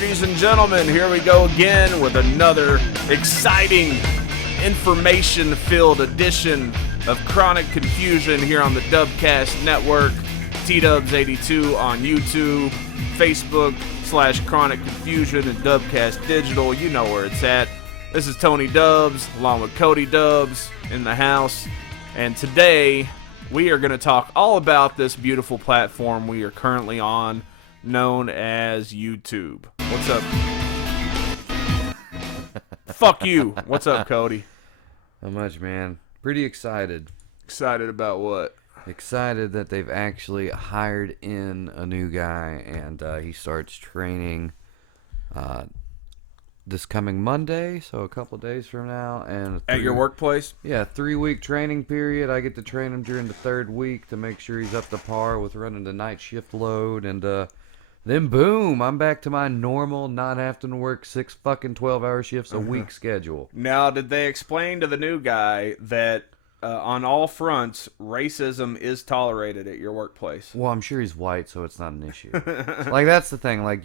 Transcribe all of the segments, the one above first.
ladies and gentlemen, here we go again with another exciting, information-filled edition of Chronic Confusion here on the Dubcast Network, Dubz82 on YouTube, Facebook /Chronic Confusion, and Dubcast Digital. You know where it's at. This is Tony Dubz, along with Cody Dubz in the house, and today we are going to talk all about this beautiful platform we are currently on, known as YouTube. What's up? Fuck you. What's up, Cody? Not much, man. Pretty excited. Excited about what? Excited that they've actually hired in a new guy, and he starts training this coming Monday, so a couple days from now. And At your workplace? Yeah, 3-week training period. I get to train him during the 3rd week to make sure he's up to par with running the night shift load, and then boom, I'm back to my normal, not having to work 6 fucking 12-hour shifts a week schedule. Now, did they explain to the new guy that on all fronts, racism is tolerated at your workplace? Well, I'm sure he's white, so it's not an issue. Like, that's the thing. Like,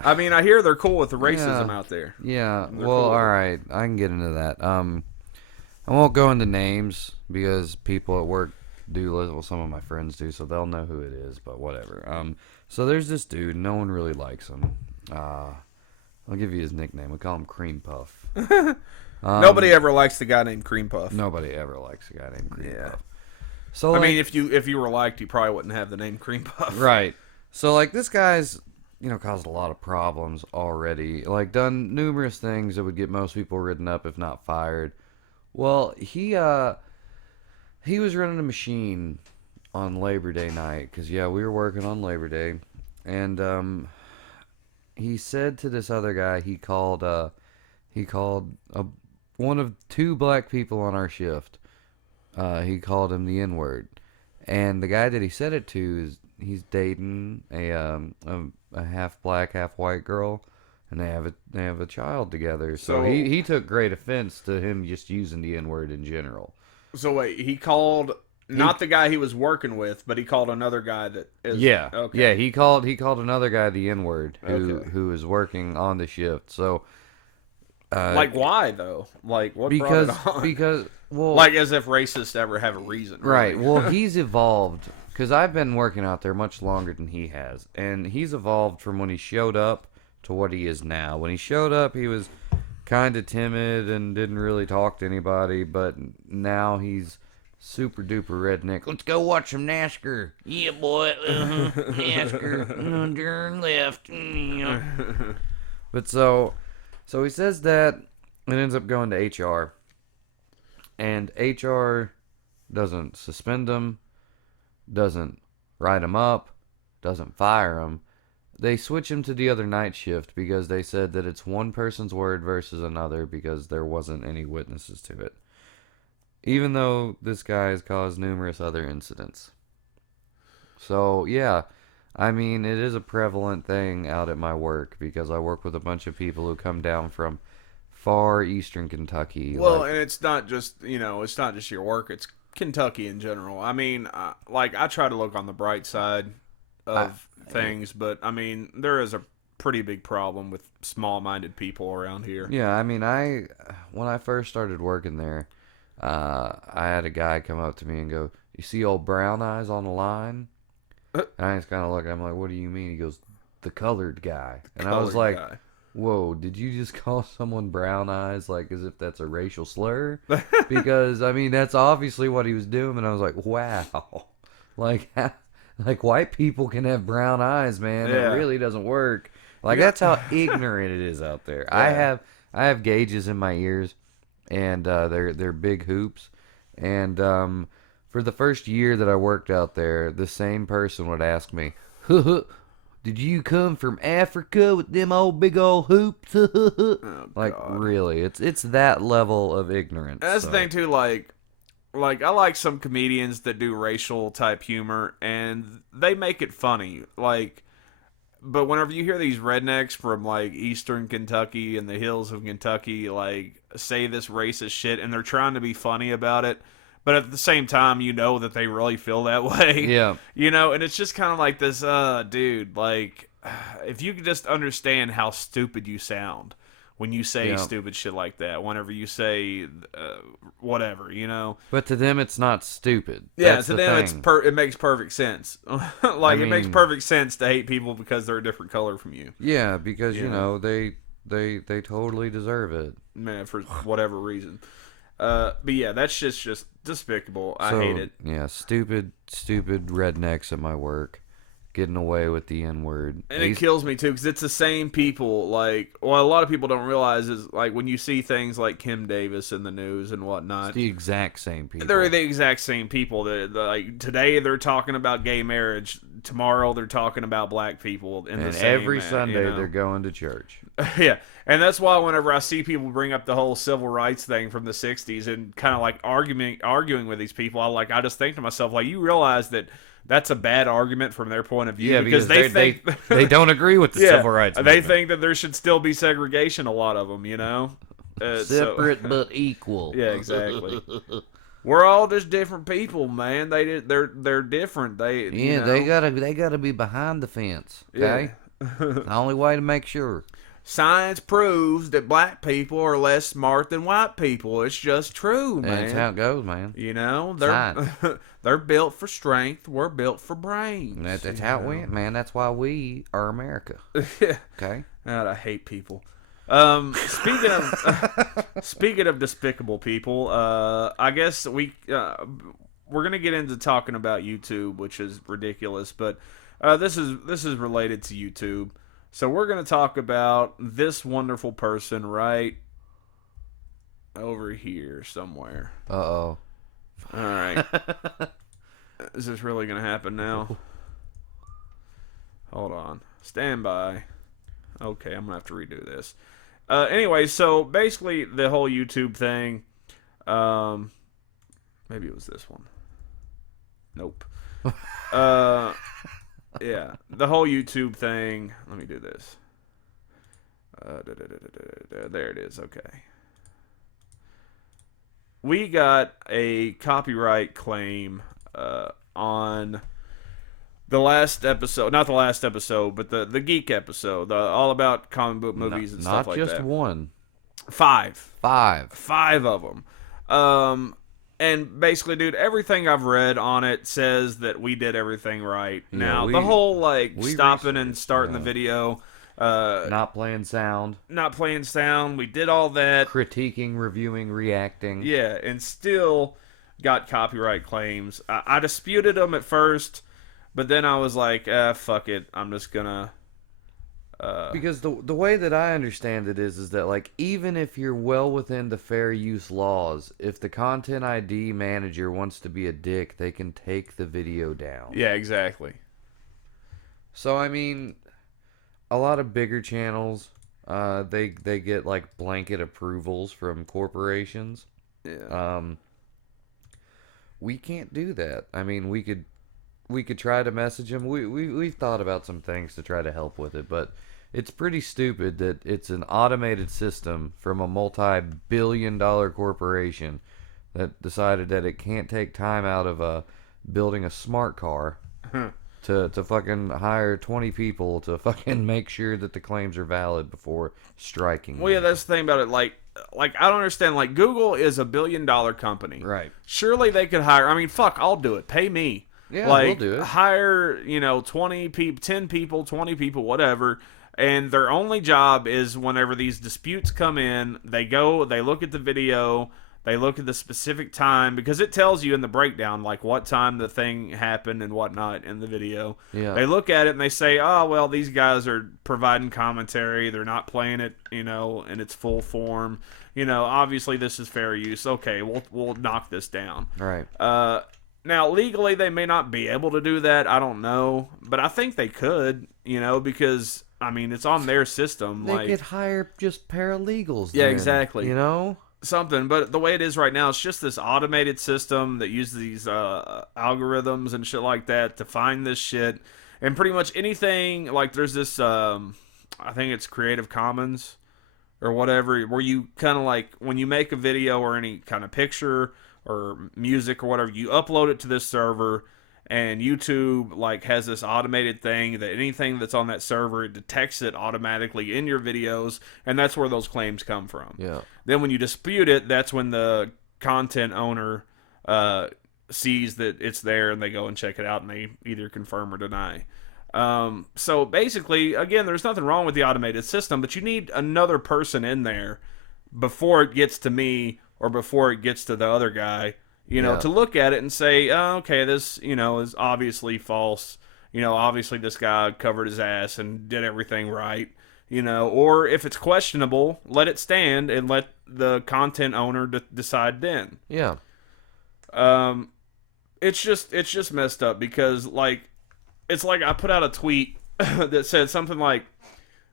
I mean, I hear they're cool with the racism out there. Yeah, They're well, cool. All right, I can get into that. I won't go into names because people at work do, well, some of my friends do, so they'll know who it is, but whatever. So there's this dude, no one really likes him. I'll give you his nickname. We call him Cream Puff. Nobody ever likes the guy named Cream Puff. Nobody ever likes a guy named Cream Yeah. Puff. So, I like, mean, if you were liked, you probably wouldn't have the name Cream Puff. right. So, like, this guy's, caused a lot of problems already. Like, done numerous things that would get most people written up, if not fired. Well, he was running a machine on Labor Day night, because, yeah, we were working on Labor Day, and he said to this other guy, he called one of 2 black people on our shift. He called him the N-word, and the guy that he said it to he's dating a half black, half white girl, and they have a child together. So he took great offense to him just using the N-word in general. So wait, he called not the guy he was working with, but he called another guy that is... Yeah. Okay. Yeah, he called another guy the N-word who is working on the shift. So like, why though? Like, what brought it on? Because well, like, as if racists ever have a reason. Really. Right. Well, he's evolved, because I've been working out there much longer than he has, and he's evolved from when he showed up to what he is now. When he showed up, he was kind of timid and didn't really talk to anybody, but now he's super duper redneck. Let's go watch some NASCAR. Yeah, boy. NASCAR. Turn left. But so he says that it ends up going to HR, and HR doesn't suspend him, doesn't write him up, doesn't fire him. They switch him to the other night shift because they said that it's one person's word versus another because there wasn't any witnesses to it. Even though this guy has caused numerous other incidents. So, yeah, I mean, it is a prevalent thing out at my work because I work with a bunch of people who come down from far eastern Kentucky. Well, and it's not just, it's not just your work, it's Kentucky in general. I mean, I try to look on the bright side of things, but I mean, there is a pretty big problem with small-minded people around here. Yeah, I mean, when I first started working there, I had a guy come up to me and go, "You see old Brown Eyes on the line?" And I just kind of look at him like, "What do you mean?" He goes, "The colored guy." And I was like, "Whoa, did you just call someone Brown Eyes, like as if that's a racial slur?" Because, I mean, that's obviously what he was doing. And I was like, wow. Like white people can have brown eyes, man. Yeah. It really doesn't work. Like, that's how ignorant it is out there. Yeah. I have gauges in my ears, and they're big hoops. And for the first year that I worked out there, the same person would ask me, "Did you come from Africa with them old big old hoops?" Like, God. really, it's that level of ignorance. That's the thing too. Like I like some comedians that do racial type humor, and they make it funny. Like, but whenever you hear these rednecks from like eastern Kentucky and the hills of Kentucky, like, say this racist shit, and they're trying to be funny about it, but at the same time, that they really feel that way. Yeah. And it's just kind of like this, dude, like, if you could just understand how stupid you sound when you say stupid shit like that, whenever you say whatever, you know. But to them, it's not stupid. Yeah, That's to the them, thing. it makes perfect sense. It makes perfect sense to hate people because they're a different color from you. Yeah, because you know they totally deserve it. Man, for whatever reason. But yeah, that's just despicable. I hate it. Yeah, stupid rednecks at my work getting away with the N-word. And it kills me too, because it's the same people. Like, well, a lot of people don't realize is like when you see things like Kim Davis in the news and whatnot. It's the exact same people. They're the exact same people. Like today they're talking about gay marriage. Tomorrow they're talking about black people. And every Sunday they're going to church. Yeah, and that's why whenever I see people bring up the whole civil rights thing from the '60s and kind of like arguing with these people, I just think to myself, like, you realize that that's a bad argument from their point of view. Yeah, because they think they don't agree with the civil rights movement. They think that there should still be segregation. A lot of them, you know, separate but equal. Yeah, exactly. We're all just different people, man. They're different. They gotta be behind the fence. Okay, the only way to make sure. Science proves that black people are less smart than white people. It's just true, man. That's how it goes, man. You know, they're built for strength. We're built for brains. That's how it went, man. That's why we are America. Yeah. Okay. God, I hate people. Speaking of despicable people, I guess we're gonna get into talking about YouTube, which is ridiculous, but this is related to YouTube. So we're going to talk about this wonderful person right over here somewhere. Uh-oh. All right. Is this really going to happen now? Hold on. Stand by. Okay, I'm going to have to redo this. Anyway, so basically the whole YouTube thing, maybe it was this one. Nope. Yeah, the whole YouTube thing. Let me do this. There it is. Okay. We got a copyright claim on the last episode. Not the last episode, but the geek episode. All about comic book movies and stuff like that. Not just one. 5. 5 of them. And basically, dude, everything I've read on it says that we did everything right. Yeah, now, the whole, like, stopping and starting the video. Not playing sound. We did all that. Critiquing, reviewing, reacting. Yeah, and still got copyright claims. I disputed them at first, but then I was like, fuck it. I'm just gonna... because the way that I understand it is that, like, even if you're well within the fair use laws, if the content ID manager wants to be a dick, they can take the video down. Yeah, exactly. So, I mean, a lot of bigger channels, they get, like, blanket approvals from corporations. Yeah. We can't do that. I mean, we could try to message them. We've thought about some things to try to help with it, but it's pretty stupid that it's an automated system from a multi-billion-dollar corporation that decided that it can't take time out of building a smart car to fucking hire 20 people to fucking make sure that the claims are valid before striking. Well, yeah, that's the thing about it. Like I don't understand. Like, Google is a billion-dollar company. Right. Surely they could hire... I mean, fuck, I'll do it. Pay me. Yeah, like, we'll do it. Hire, 20 people, 10 people, 20 people, whatever, and their only job is whenever these disputes come in, they go, they look at the video, they look at the specific time, because it tells you in the breakdown, like, what time the thing happened and whatnot in the video. Yeah. They look at it and they say, oh, well, these guys are providing commentary, they're not playing it, in its full form. Obviously this is fair use. Okay, we'll knock this down. Right. Now, legally, they may not be able to do that. I don't know. But I think they could, because, I mean, it's on their system. They could hire just paralegals. Yeah, then, exactly. Something. But the way it is right now, it's just this automated system that uses these algorithms and shit like that to find this shit. And pretty much anything, like there's this, I think it's Creative Commons or whatever, where you kind of like, when you make a video or any kind of picture or music or whatever, you upload it to this server, And YouTube like has this automated thing that anything that's on that server, it detects it automatically in your videos, and that's where those claims come from. Yeah. Then when you dispute it, that's when the content owner sees that it's there, and they go and check it out, and they either confirm or deny. So basically, again, there's nothing wrong with the automated system, but you need another person in there before it gets to me or before it gets to the other guy, to look at it and say, oh, okay, this, is obviously false. Obviously this guy covered his ass and did everything right, or if it's questionable, let it stand and let the content owner decide then. Yeah. It's just messed up because, it's like I put out a tweet that said something like,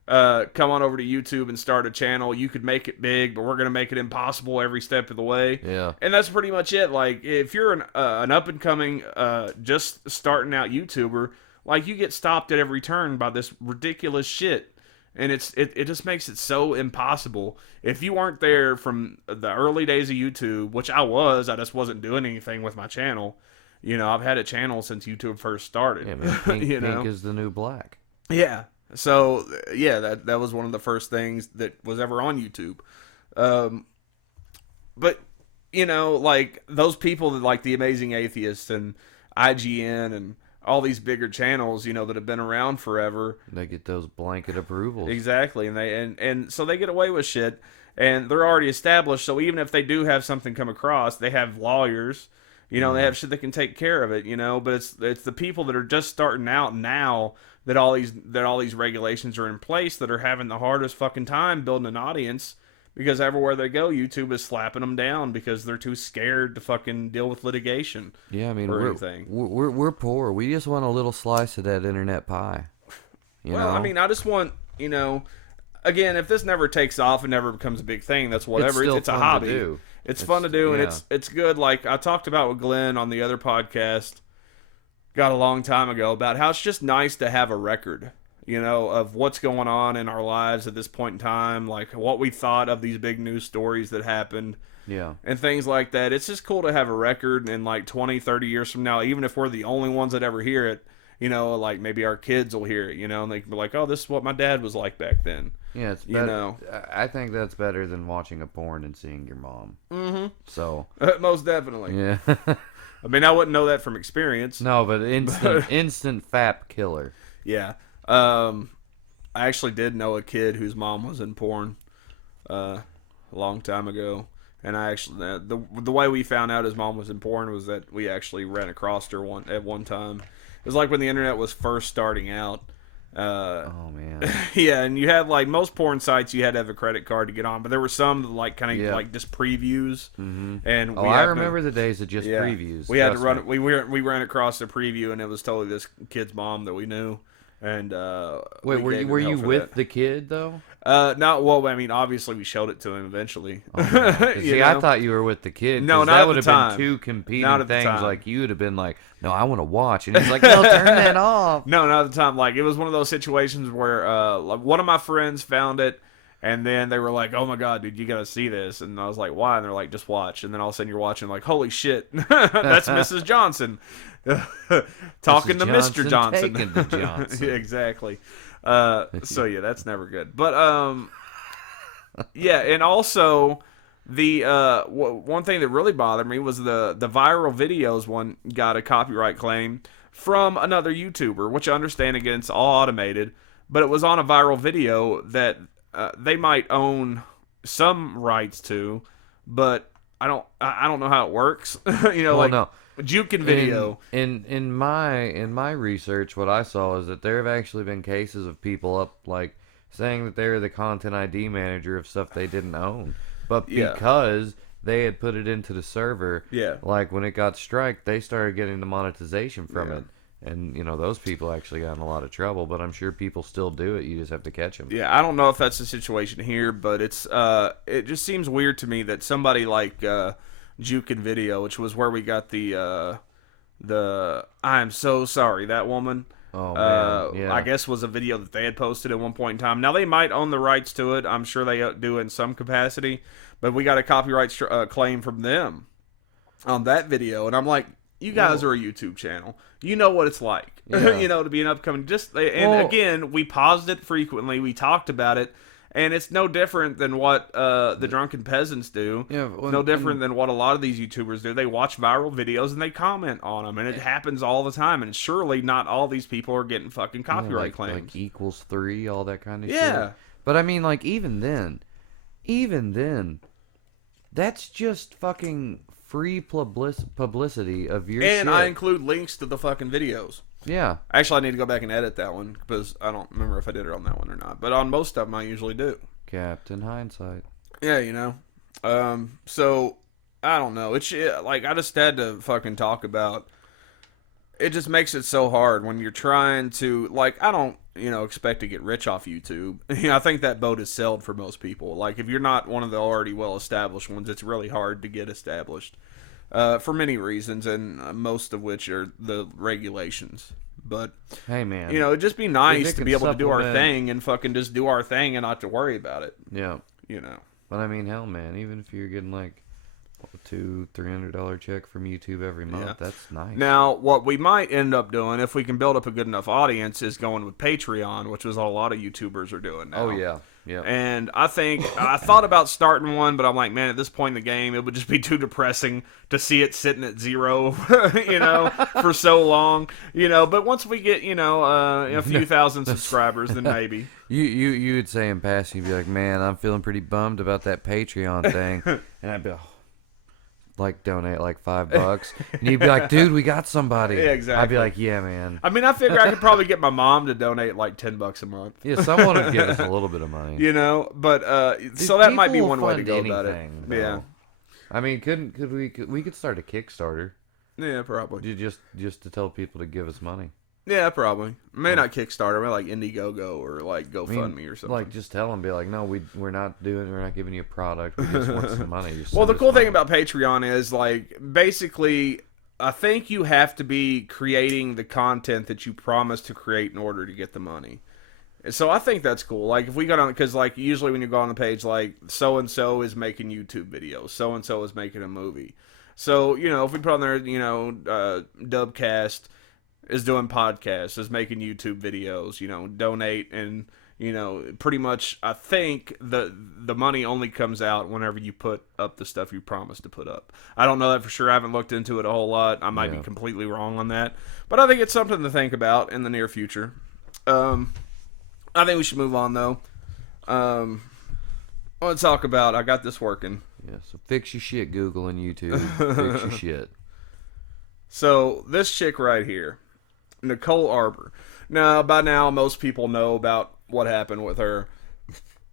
come on over to YouTube and start a channel. You could make it big, but we're going to make it impossible every step of the way. Yeah. And that's pretty much it. Like, if you're an up-and-coming, just starting out YouTuber, you get stopped at every turn by this ridiculous shit. And it just makes it so impossible. If you weren't there from the early days of YouTube, which I just wasn't doing anything with my channel. I've had a channel since YouTube first started. Yeah, man. Pink is the new black. Yeah. So, yeah, that was one of the first things that was ever on YouTube. But, those people that like The Amazing Atheist and IGN and all these bigger channels, that have been around forever. They get those blanket approvals. Exactly. And so they get away with shit, and they're already established. So even if they do have something come across, they have lawyers. They have shit that can take care of it, but it's the people that are just starting out now that all these regulations are in place that are having the hardest fucking time building an audience, because everywhere they go, YouTube is slapping them down because they're too scared to fucking deal with litigation. Yeah, I mean, we're poor. We just want a little slice of that internet pie. I mean, I just want, again, if this never takes off and never becomes a big thing, that's whatever. It's a hobby. It's fun to do, and it's good. Like I talked about with Glenn on the other podcast, got a long time ago, about how it's just nice to have a record, of what's going on in our lives at this point in time, like what we thought of these big news stories that happened. Yeah. And things like that. It's just cool to have a record, and 20, 30 years from now, even if we're the only ones that ever hear it, maybe our kids will hear it, and they can be like, oh, this is what my dad was like back then. Yeah, it's better. I think that's better than watching a porn and seeing your mom. Mm-hmm. So. Most definitely. Yeah. I mean, I wouldn't know that from experience. No, but instant fap killer. Yeah. I actually did know a kid whose mom was in porn a long time ago. And I actually, the way we found out his mom was in porn was that we actually ran across her at one time. It was like when the internet was first starting out. Oh man. Yeah, and you had most porn sites, you had to have a credit card to get on, but there were some that just previews. Mm-hmm. And I remember the days of just previews. We had to run. We ran across the preview, and it was totally this kid's mom that we knew. And wait, were you with the kid though? Not well. I mean, obviously we showed it to him eventually. Oh, see, I thought you were with the kid. No, not that at would the have time. been two competing Not at the things. time. Like you would have been like, "No, I want to watch," and he's like, "No, turn that off." No, not at the time. It was one of those situations where one of my friends found it, and then they were like, "Oh my god, dude, you gotta see this!" And I was like, "Why?" And they're like, "Just watch." And then all of a sudden you're watching, holy shit, that's Mrs. Johnson talking to Mr. Johnson. Taking to Johnson. Yeah, exactly. So yeah, that's never good. But yeah, and also the one thing that really bothered me was the viral videos one got a copyright claim from another YouTuber, which I understand, again, it's all automated, but it was on a viral video that they might own some rights to, but I don't know how it works. No. Jukin video. In my research, what I saw is that there have actually been cases of people up saying that they're the content ID manager of stuff they didn't own, but because they had put it into the server, when it got striked, they started getting the monetization from it, and those people actually got in a lot of trouble. But I'm sure people still do it. You just have to catch them. Yeah, I don't know if that's the situation here, but it just seems weird to me that somebody like Jukin video, which was where we got the I'm so sorry, that woman. Oh man, yeah. I guess was a video that they had posted at one point in time. Now they might own the rights to it. I'm sure they do in some capacity, but we got a copyright claim from them on that video, and I'm like, you guys are a YouTube channel. You know what it's like, Yeah. to be an upcoming. Again, we paused it frequently. We talked about it, and it's no different than what the drunken peasants do. Yeah, No different than what a lot of these YouTubers do. They watch viral videos and they comment on them, and it happens all the time. And surely not all these people are getting fucking copyright claims. Like equals 3, all that kind of shit. Yeah. But I mean, like, even then, that's just fucking free publicity of your shit. And I include links to the fucking videos. Yeah. Actually, I need to go back and edit that one because I don't remember if I did it on that one or not. But on most of them, I usually do. Captain Hindsight. Yeah, So, I don't know. It's like, I just had to fucking talk about. It just makes it so hard when you're trying to, like, I don't, expect to get rich off YouTube. I think that boat is sailed for most people. Like, if you're not one of the already well-established ones, it's really hard to get established. For many reasons, and most of which are the regulations. But, hey, man, it'd just be nice to be able to do our thing and fucking just do our thing and not to worry about it. Yeah. But I mean, hell, man, even if you're getting like a $200-$300 check from YouTube every month, that's nice. Now, what we might end up doing, if we can build up a good enough audience, is going with Patreon, which is what a lot of YouTubers are doing now. Oh, yeah. Yeah. And I thought about starting one, but I'm like, man, at this point in the game, it would just be too depressing to see it sitting at 0, for so long, But once we get, a few thousand subscribers, then maybe. You would say in passing, you'd be like, man, I'm feeling pretty bummed about that Patreon thing. And I'd be like, donate like $5. And you'd be like, dude, we got somebody. Yeah, exactly. I'd be like, yeah, man. I mean, I figure I could probably get my mom to donate like $10 a month. Yeah, someone would give us a little bit of money. But Dude, so that might be people one way to go anything, about it. though. Yeah. I mean, we could start a Kickstarter. Yeah, probably. Just to tell people to give us money. Yeah, probably. Maybe not Kickstarter, maybe like Indiegogo or like GoFundMe or something. Like, just tell them, be like, no, we're not giving you a product. We just want some money. Well, the cool thing about Patreon is, like, basically, I think you have to be creating the content that you promise to create in order to get the money. So I think that's cool. Like, if we got on, because, like, usually when you go on the page, like, so-and-so is making YouTube videos. So-and-so is making a movie. So, if we put on there, Dubcast is doing podcasts, is making YouTube videos, donate, and, pretty much, I think the money only comes out whenever you put up the stuff you promised to put up. I don't know that for sure. I haven't looked into it a whole lot. I might be completely wrong on that. But I think it's something to think about in the near future. I think we should move on, though. Let's talk about, I got this working. Yeah, so fix your shit, Google and YouTube. Fix your shit. So, this chick right here, Nicole Arbour. Now, by now, most people know about what happened with her.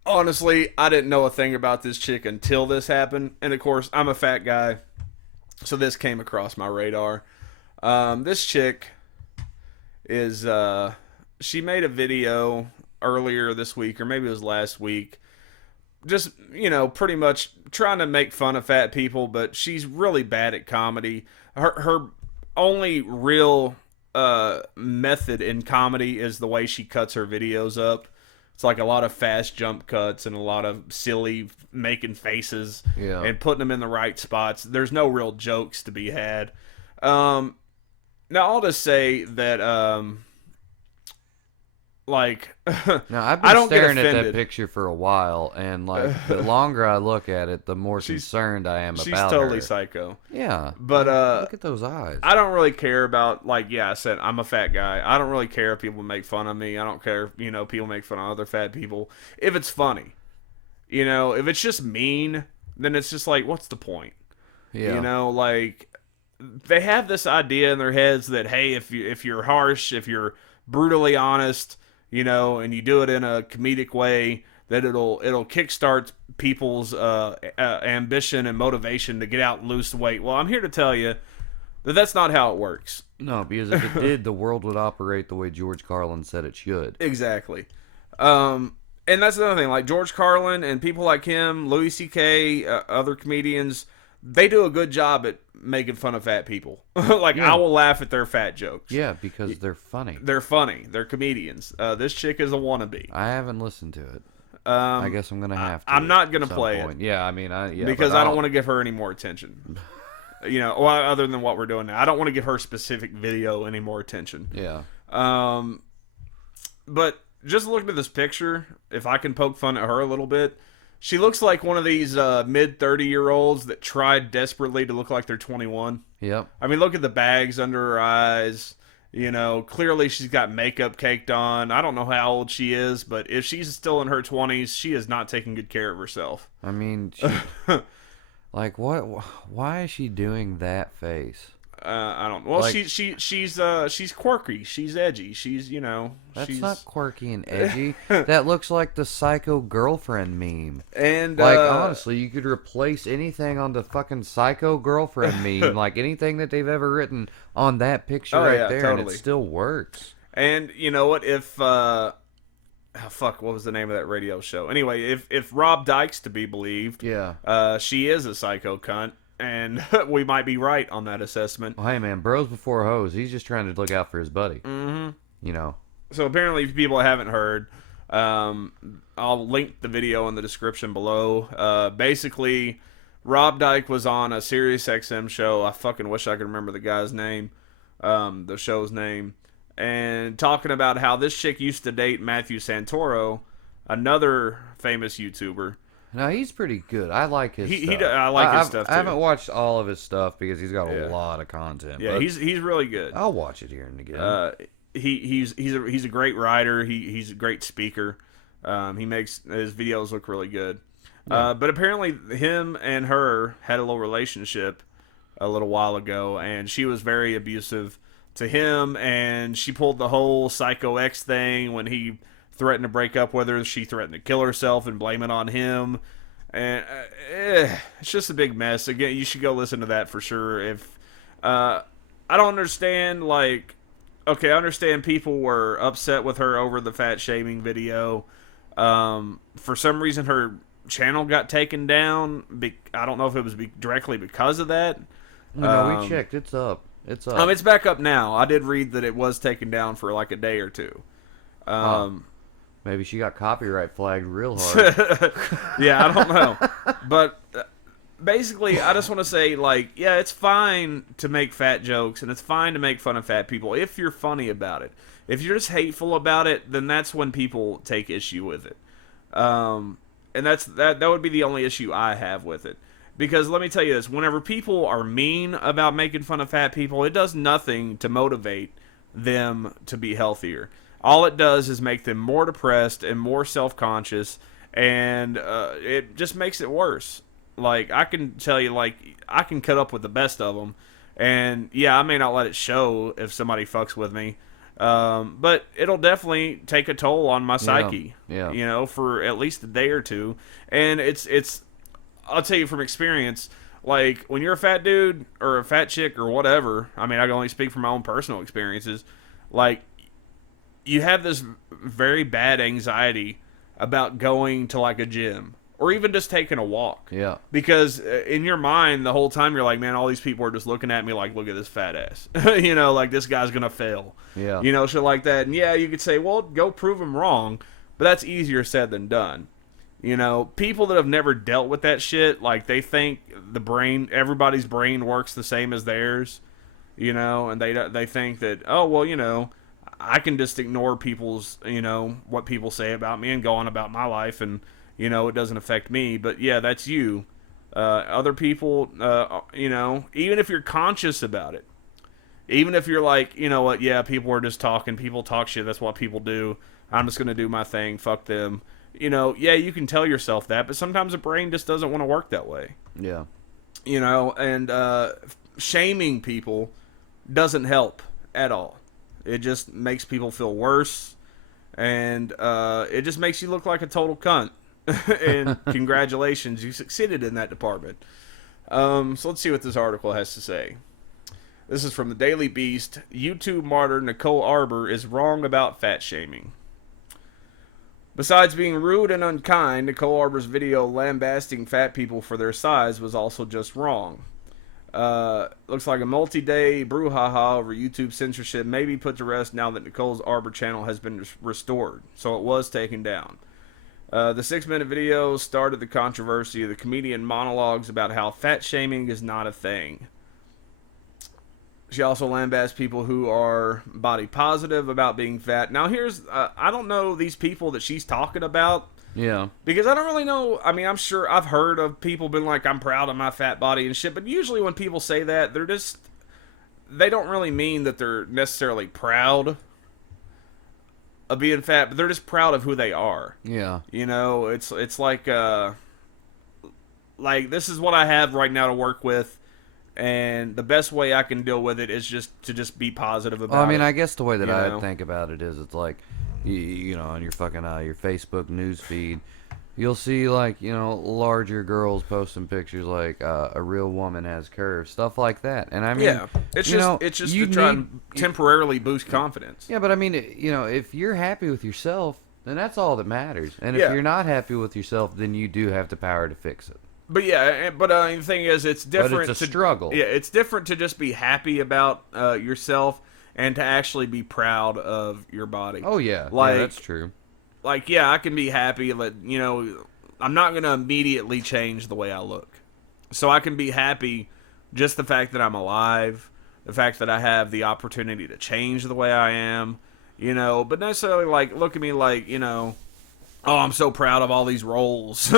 Honestly, I didn't know a thing about this chick until this happened. And, of course, I'm a fat guy, so this came across my radar. This chick is, she made a video earlier this week, or maybe it was last week, just, pretty much trying to make fun of fat people, but she's really bad at comedy. Her only real method in comedy is the way she cuts her videos up. It's like a lot of fast jump cuts and a lot of silly making faces and putting them in the right spots. There's no real jokes to be had. Now, I'll just say that, now, I've been staring at that picture for a while, and, like, the longer I look at it, the more concerned I am about her. She's totally psycho. Yeah. But, look at those eyes. I don't really care about, like, I said, I'm a fat guy. I don't really care if people make fun of me. I don't care if, people make fun of other fat people. If it's funny. If it's just mean, then it's just like, what's the point? Yeah. They have this idea in their heads that, hey, if you're harsh, if you're brutally honest, and you do it in a comedic way, that it'll kickstart people's ambition and motivation to get out and lose weight. Well, I'm here to tell you that that's not how it works. No, because if it did, the world would operate the way George Carlin said it should. Exactly. And that's another thing. Like George Carlin and people like him, Louis C.K., other comedians, they do a good job at making fun of fat people. I will laugh at their fat jokes. Yeah, because they're funny. They're funny. They're comedians. This chick is a wannabe. I haven't listened to it. I guess I'm going to have to. I'm not going to play point. it. Yeah, I mean, because I don't want to give her any more attention. well, other than what we're doing now. I don't want to give her specific video any more attention. Yeah. But just looking at this picture, if I can poke fun at her a little bit, she looks like one of these mid 30-year-olds that tried desperately to look like they're 21. Yep. I mean, look at the bags under her eyes. Clearly she's got makeup caked on. I don't know how old she is, but if she's still in her 20s, she is not taking good care of herself. I mean, like, what? Why is she doing that face? I don't know. Well, like, she's quirky. She's edgy. She's, That's she's not quirky and edgy. That looks like the Psycho Girlfriend meme. And like, honestly, you could replace anything on the fucking Psycho Girlfriend meme, like anything that they've ever written on that picture there, totally. and it still works. And you know what? If what was the name of that radio show? Anyway, if Rob Dyke's to be believed, she is a psycho cunt. And we might be right on that assessment. Well, hey, man, bros before hoes. He's just trying to look out for his buddy. Mm-hmm. So apparently, if people haven't heard, I'll link the video in the description below. Basically, Rob Dyke was on a Sirius XM show. I fucking wish I could remember the guy's name, the show's name, and talking about how this chick used to date Matthew Santoro, another famous YouTuber. No, he's pretty good. I like his stuff. I like his stuff, too. I haven't watched all of his stuff because he's got a lot of content. Yeah, he's really good. I'll watch it here and again. He's a great writer. He's a great speaker. He makes his videos look really good. Yeah. But apparently him and her had a little relationship a little while ago, and she was very abusive to him, and she pulled the whole Psycho X thing when he threatened to break up with her. She threatened to kill herself and blame it on him. And it's just a big mess. Again, you should go listen to that for sure. If I don't understand, like, okay, I understand people were upset with her over the fat shaming video. For some reason, her channel got taken down. I don't know if it was directly because of that. No, we checked. It's up. It's up. It's back up now. I did read that it was taken down for like a day or two. Maybe she got copyright flagged real hard. Yeah, I don't know. But basically, I just want to say, like, yeah, it's fine to make fat jokes, and it's fine to make fun of fat people if you're funny about it. If you're just hateful about it, then that's when people take issue with it. And that would be the only issue I have with it. Because let me tell you this, whenever people are mean about making fun of fat people, it does nothing to motivate them to be healthier. All it does is make them more depressed and more self-conscious, and it just makes it worse. Like, I can tell you, like, I can cut up with the best of them, and yeah, I may not let it show if somebody fucks with me, but it'll definitely take a toll on my psyche, for at least a day or two. And it's I'll tell you from experience, like, when you're a fat dude or a fat chick or whatever, I mean, I can only speak from my own personal experiences, like, you have this very bad anxiety about going to, like, a gym or even just taking a walk. Yeah. Because in your mind, the whole time, you're like, man, all these people are just looking at me like, look at this fat ass. Like, this guy's going to fail. Yeah. Shit like that. And, yeah, you could say, well, go prove him wrong. But that's easier said than done. People that have never dealt with that shit, like, they think everybody's brain works the same as theirs. And they think that, oh, well, I can just ignore people's, what people say about me and go on about my life, and, it doesn't affect me. But, yeah, that's you. Other people, even if you're conscious about it, even if you're like, you know what, yeah, people are just talking, people talk shit, that's what people do, I'm just going to do my thing, fuck them. Yeah, you can tell yourself that, but sometimes the brain just doesn't want to work that way. Yeah. And shaming people doesn't help at all. It just makes people feel worse, and it just makes you look like a total cunt. And congratulations, you succeeded in that department. So let's see what this article has to say. This is from the Daily Beast. YouTube martyr Nicole Arbour is wrong about fat shaming. Besides being rude and unkind, Nicole Arbour's video lambasting fat people for their size was also just wrong. Looks like a multi-day brouhaha over YouTube censorship may be put to rest now that Nicole's Arbour channel has been restored, so it was taken down. The 6-minute video started the controversy of the comedian monologues about how fat shaming is not a thing. She also lambasts people who are body positive about being fat. Now, here's I don't know these people that she's talking about. Yeah. Because I don't really know. I mean, I'm sure I've heard of people being like, I'm proud of my fat body and shit. But usually when people say that, they don't really mean that they're necessarily proud of being fat, but they're just proud of who they are. Yeah. You know, it's like this is what I have right now to work with. And the best way I can deal with it is just to be positive about it. Well, I mean, I guess the way that I know? think about it is, it's like, you know, on your fucking your Facebook news feed, you'll see like, you know, larger girls posting pictures like a real woman has curves, stuff like that. And I mean, yeah, it's just to try and temporarily boost confidence. Yeah, but I mean, you know, if you're happy with yourself, then that's all that matters. And if Yeah. you're not happy with yourself, then you do have the power to fix it. But yeah, the thing is, it's different. But it's a struggle. Yeah, it's different to just be happy about yourself and to actually be proud of your body. Oh yeah, like that's true. Like yeah, I can be happy that I'm not gonna immediately change the way I look, so I can be happy just the fact that I'm alive, the fact that I have the opportunity to change the way I am, but necessarily like look at me like oh, I'm so proud of all these roles,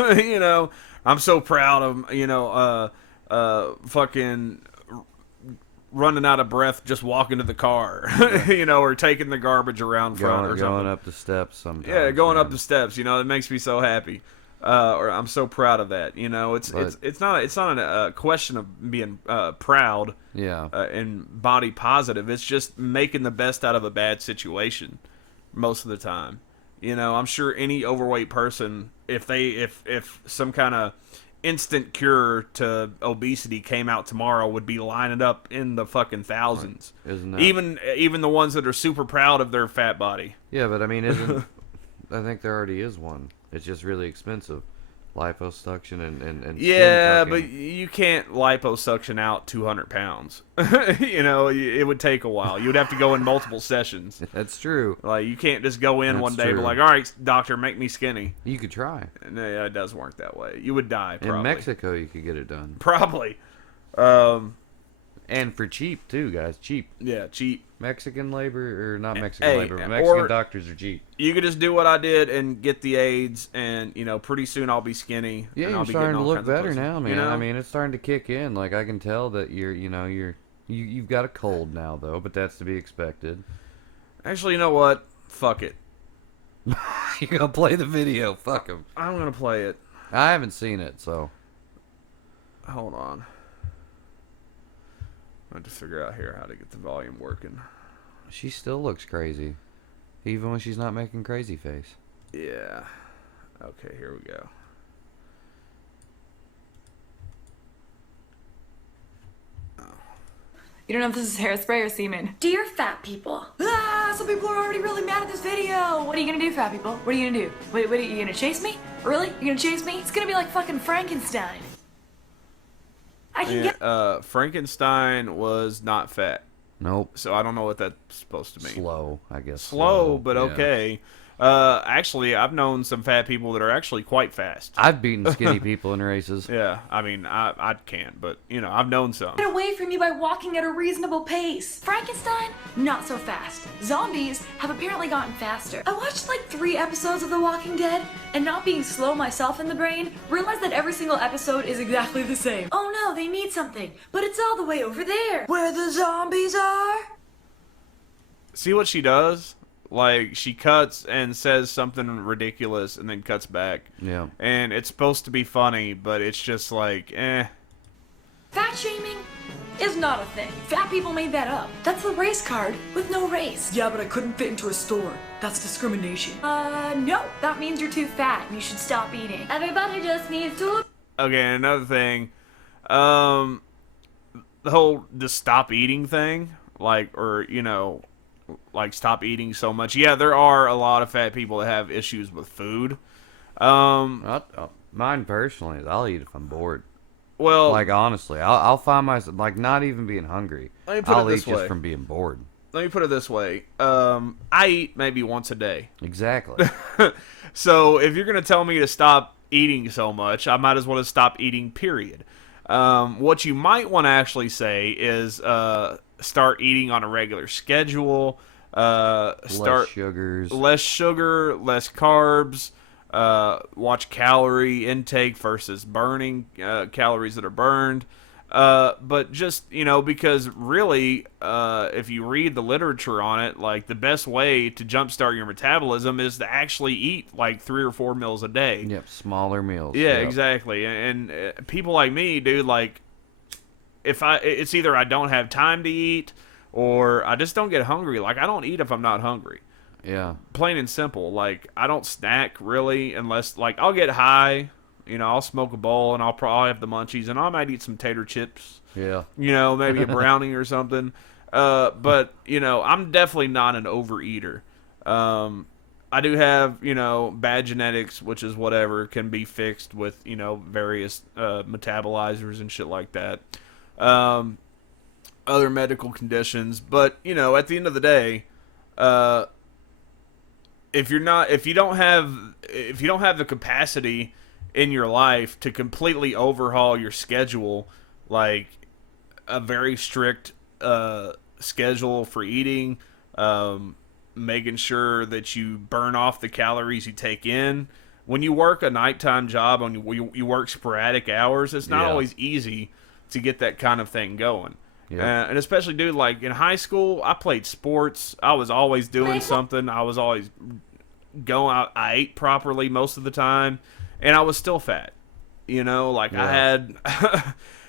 I'm so proud of, fucking running out of breath just walking to the car, or taking the garbage around front or something. Going up the steps sometimes. Yeah, going up the steps, it makes me so happy. Or I'm so proud of that. It's not a question of being proud. Yeah. And body positive. It's just making the best out of a bad situation most of the time. I'm sure any overweight person, if some kind of instant cure to obesity came out tomorrow, would be lining up in the fucking thousands. Isn't that... even the ones that are super proud of their fat body. Yeah, but I mean, I think there already is one. It's just really expensive. Liposuction and yeah, skin but tucking. you can't liposuction out 200 pounds. It would take a while. You would have to go in multiple sessions. That's true. Like, you can't just go in That's one day and be true. like, all right, doctor, make me skinny. You could try. No, yeah, it doesn't work that way. You would die, probably. In Mexico, you could get it done. Probably. And for cheap, too, guys. Cheap. Yeah, cheap. Mexican labor, or not Mexican Hey, labor, but Mexican or- doctors are cheap. You could just do what I did and get the AIDS, and, pretty soon I'll be skinny. Yeah, and you're I'll be starting getting to all look kinds of better pussy. now, man. I mean, it's starting to kick in. Like, I can tell that you've got a cold now, though, but that's to be expected. Actually, you know what? Fuck it. You're gonna play the video. Fuck him. I'm going to play it. I haven't seen it, so. Hold on. I have to figure out here how to get the volume working. She still looks crazy. Even when she's not making crazy face. Yeah. Okay, here we go. You don't know if this is hairspray or semen. Dear fat people. Some people are already really mad at this video. What are you gonna do, fat people? What are you gonna do? What are you gonna chase me? Really? You gonna chase me? It's gonna be like fucking Frankenstein. I can get Frankenstein was not fat. Nope. So I don't know what that's supposed to mean. Slow, I guess. Slow, but yeah. okay. Actually, I've known some fat people that are actually quite fast. I've beaten skinny people in races. Yeah, I mean, I can't, but, I've known some. get away from you by walking at a reasonable pace. Frankenstein, not so fast. Zombies have apparently gotten faster. I watched like 3 episodes of The Walking Dead, and not being slow myself in the brain, realized that every single episode is exactly the same. Oh no, they need something, but it's all the way over there, where the zombies are. See what she does? Like, she cuts and says something ridiculous and then cuts back. Yeah. And it's supposed to be funny, but it's just like, Fat shaming is not a thing. Fat people made that up. That's the race card with no race. Yeah, but I couldn't fit into a store. That's discrimination. No. That means you're too fat and you should stop eating. Everybody just needs to. Okay, and another thing, the whole just stop eating thing, like, or, like stop eating so much. Yeah, there are a lot of fat people that have issues with food. Mine personally, I'll eat if I'm bored. Well, Like, honestly, I'll find myself, like, not even being hungry. Let me put it I'll this eat just way. from being bored. let me put it this way. I eat maybe once a day. Exactly. So if you're going to tell me to stop eating so much, I might as well just stop eating, period. What you might want to actually say is start eating on a regular schedule. Less sugars. Less sugar, less carbs. Watch calorie intake versus burning calories that are burned. But just, because really, if you read the literature on it, like the best way to jumpstart your metabolism is to actually eat like 3 or 4 meals a day. Yep, smaller meals. Yeah, Yep. exactly. And people like me, dude, like it's either I don't have time to eat or I just don't get hungry. Like I don't eat if I'm not hungry. Yeah. Plain and simple. Like I don't snack really unless like I'll get high. I'll smoke a bowl and I'll probably have the munchies and I might eat some tater chips. Yeah. Maybe a brownie or something. But I'm definitely not an overeater. I do have, bad genetics, which is whatever, can be fixed with, various metabolizers and shit like that. Other medical conditions. But, at the end of the day, if you don't have the capacity in your life to completely overhaul your schedule, like a very strict schedule for eating, making sure that you burn off the calories you take in. When you work a nighttime job and you work sporadic hours, it's not always easy to get that kind of thing going. Yeah. And especially, dude, like in high school, I played sports. I was always doing something. I was always going out. I ate properly most of the time, and I was still fat. I had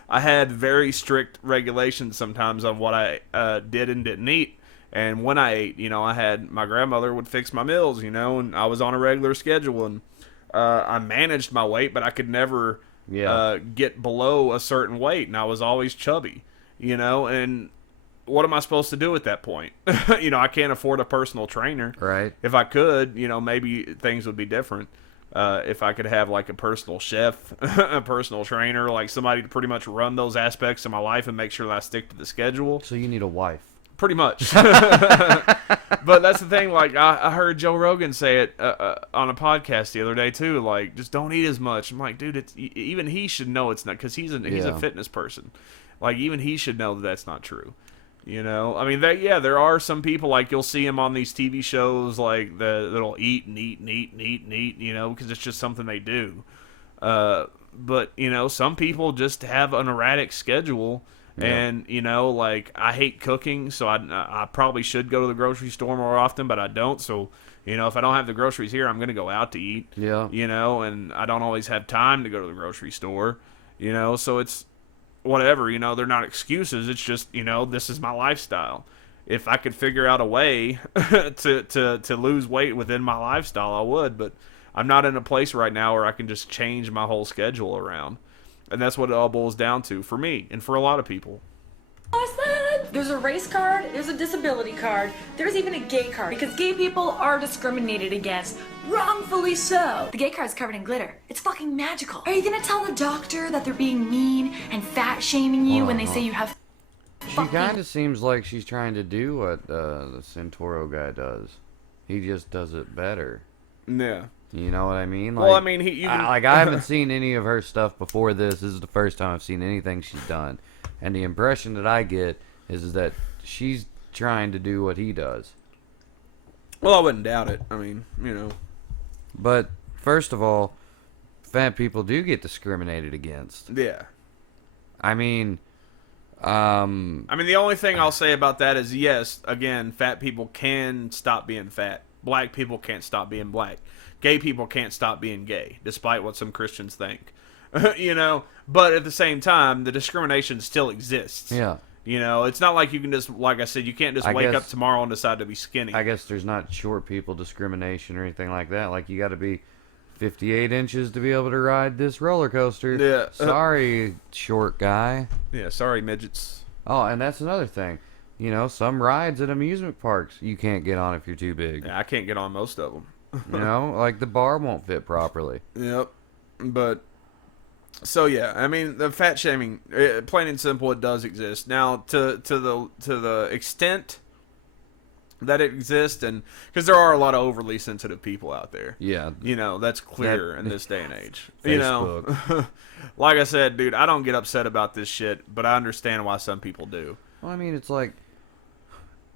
I had very strict regulations sometimes on what I did and didn't eat. And when I ate, I had my grandmother would fix my meals, and I was on a regular schedule, and I managed my weight, but I could never get below a certain weight, and I was always chubby, and what am I supposed to do at that point? I can't afford a personal trainer. Right. If I could, maybe things would be different. If I could have like a personal chef, a personal trainer, like somebody to pretty much run those aspects of my life and make sure that I stick to the schedule. So you need a wife. Pretty much. But that's the thing, like, I heard Joe Rogan say it on a podcast the other day, too, like, just don't eat as much. I'm like, dude, even he should know it's not, because he's a fitness person. Like, even he should know that that's not true. I mean, there are some people, like, you'll see them on these TV shows, like, that'll eat and eat and eat and eat and eat, because it's just something they do. But, some people just have an erratic schedule. And, like, I hate cooking, so I probably should go to the grocery store more often, but I don't. So, if I don't have the groceries here, I'm going to go out to eat. Yeah. And I don't always have time to go to the grocery store, so it's whatever, they're not excuses. It's just, this is my lifestyle. If I could figure out a way to lose weight within my lifestyle, I would, but I'm not in a place right now where I can just change my whole schedule around. And that's what it all boils down to for me and for a lot of people. There's a race card, there's a disability card, there's even a gay card, because gay people are discriminated against, wrongfully so. The gay card's covered in glitter. It's fucking magical. Are you gonna tell the doctor that they're being mean and fat shaming you when they say you have She kind of seems like she's trying to do what the Centauro guy does. He just does it better. Yeah. You know what I mean? Like, Well, I mean, I haven't seen any of her stuff before this. This is the first time I've seen anything she's done. And the impression that I get is that she's trying to do what he does. Well, I wouldn't doubt it. I mean, But, first of all, fat people do get discriminated against. Yeah. I mean, the only thing I'll say about that is, yes, again, fat people can stop being fat. Black people can't stop being black. Gay people can't stop being gay, despite what some Christians think. But at the same time, the discrimination still exists. yeah. It's not like you can just, like I said, you can't just wake up tomorrow and decide to be skinny. I guess there's not short people discrimination or anything like that. Like, you got to be 58 inches to be able to ride this roller coaster. Yeah. Sorry, short guy. Yeah, sorry, midgets. Oh, and that's another thing. Some rides at amusement parks you can't get on if you're too big. Yeah, I can't get on most of them. Like the bar won't fit properly. Yep. But, so yeah, I mean, the fat shaming, plain and simple, it does exist. Now, to the extent that it exists, and because there are a lot of overly sensitive people out there. Yeah. You know, that's clear in this day and age. Facebook. You know, like I said, dude, I don't get upset about this shit, but I understand why some people do. Well, I mean, it's like,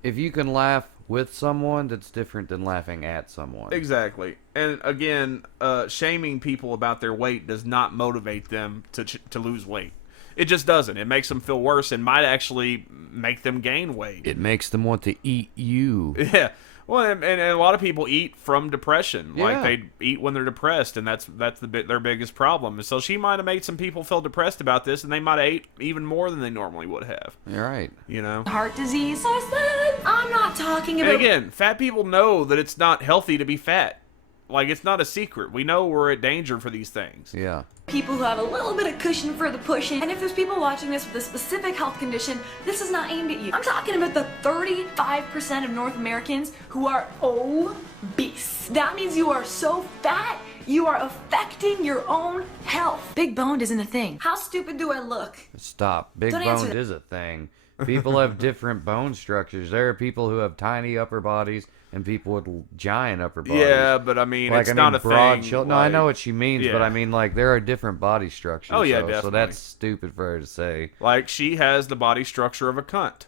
if you can laugh with someone, that's different than laughing at someone. Exactly. And again, shaming people about their weight does not motivate them to lose weight. It just doesn't. It makes them feel worse and might actually make them gain weight. It makes them want to eat you. Yeah. Well, and a lot of people eat from depression. Yeah. Like, they eat when they're depressed, and that's their biggest problem. So she might have made some people feel depressed about this, and they might have ate even more than they normally would have. You're right. You know? Heart disease. I said, I'm not talking And about... again, fat people know that it's not healthy to be fat. Like, it's not a secret. We know we're at danger for these things. Yeah. people who have a little bit of cushion for the pushing. And if there's people watching this with a specific health condition, this is not aimed at you. I'm talking about the 35% of North Americans who are obese. That means you are so fat, you are affecting your own health. Big boned isn't a thing. How stupid do I look? Stop. Big Don't answer boned that. is a thing. People have different bone structures. There are people who have tiny upper bodies and people with giant upper bodies. Yeah, but I mean, like, it's not a broad thing. No, I know what she means, but yeah. I mean, like, there are different body structures. Oh, yeah, so definitely. that's stupid for her to say. Like, she has the body structure of a cunt.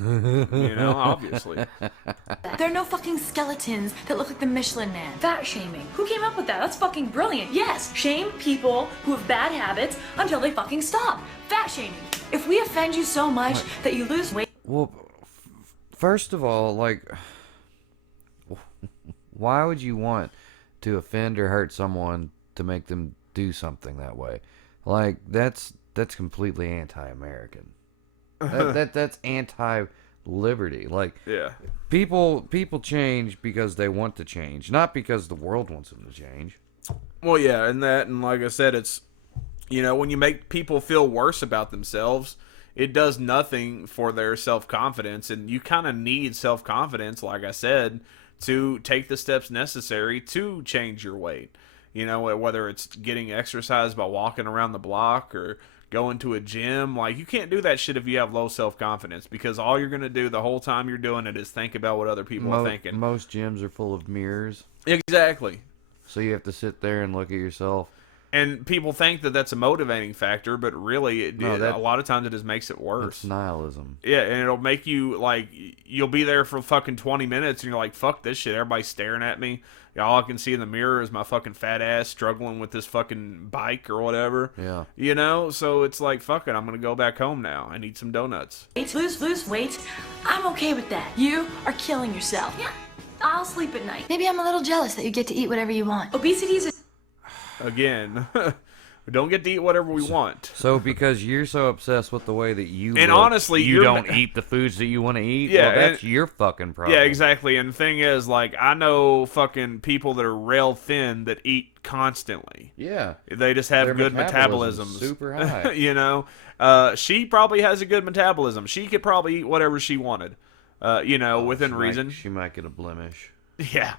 You know, obviously. There are no fucking skeletons that look like the Michelin Man. Fat shaming. Who came up with that? That's fucking brilliant. Yes, shame people who have bad habits until they fucking stop. Fat shaming. If we offend you so much that you lose weight. Well, first of all, like, why would you want to offend or hurt someone to make them do something that way? Like, that's completely anti-American. That's anti-liberty. Like, Yeah. people change because they want to change, not because the world wants them to change. Well, yeah, and like I said, it's, you know, when you make people feel worse about themselves, it does nothing for their self-confidence, and you kind of need self-confidence, like I said, to take the steps necessary to change your weight. You know, whether it's getting exercise by walking around the block or going to a gym. Like, you can't do that shit if you have low self-confidence, because all you're going to do the whole time you're doing it is think about what other people are thinking. Most gyms are full of mirrors, Exactly. so you have to sit there and look at yourself. And people think that that's a motivating factor, but really, No, a lot of times it just makes it worse. It's nihilism. Yeah, and it'll make you, like, you'll be there for fucking 20 minutes, and you're like, fuck this shit, everybody's staring at me. All I can see in the mirror is my fucking fat ass struggling with this fucking bike or whatever. Yeah. You know? So it's like, fuck it, I'm gonna go back home now and eat some donuts. Lose weight. I'm okay with that. You are killing yourself. Yeah, I'll sleep at night. Maybe I'm a little jealous that you get to eat whatever you want. Obesity is a Again, we don't get to eat whatever we want. So because you're so obsessed with the way that you And look, honestly, you you're don't eat the foods that you want to eat, Yeah, well, that's and- your fucking problem. Yeah, exactly. And the thing is, like, I know fucking people that are rail thin that eat constantly. Yeah. They just have Their good metabolism's metabolisms. super high. You know? She probably has a good metabolism. She could probably eat whatever she wanted. You know, within reason. She might get a blemish. Yeah.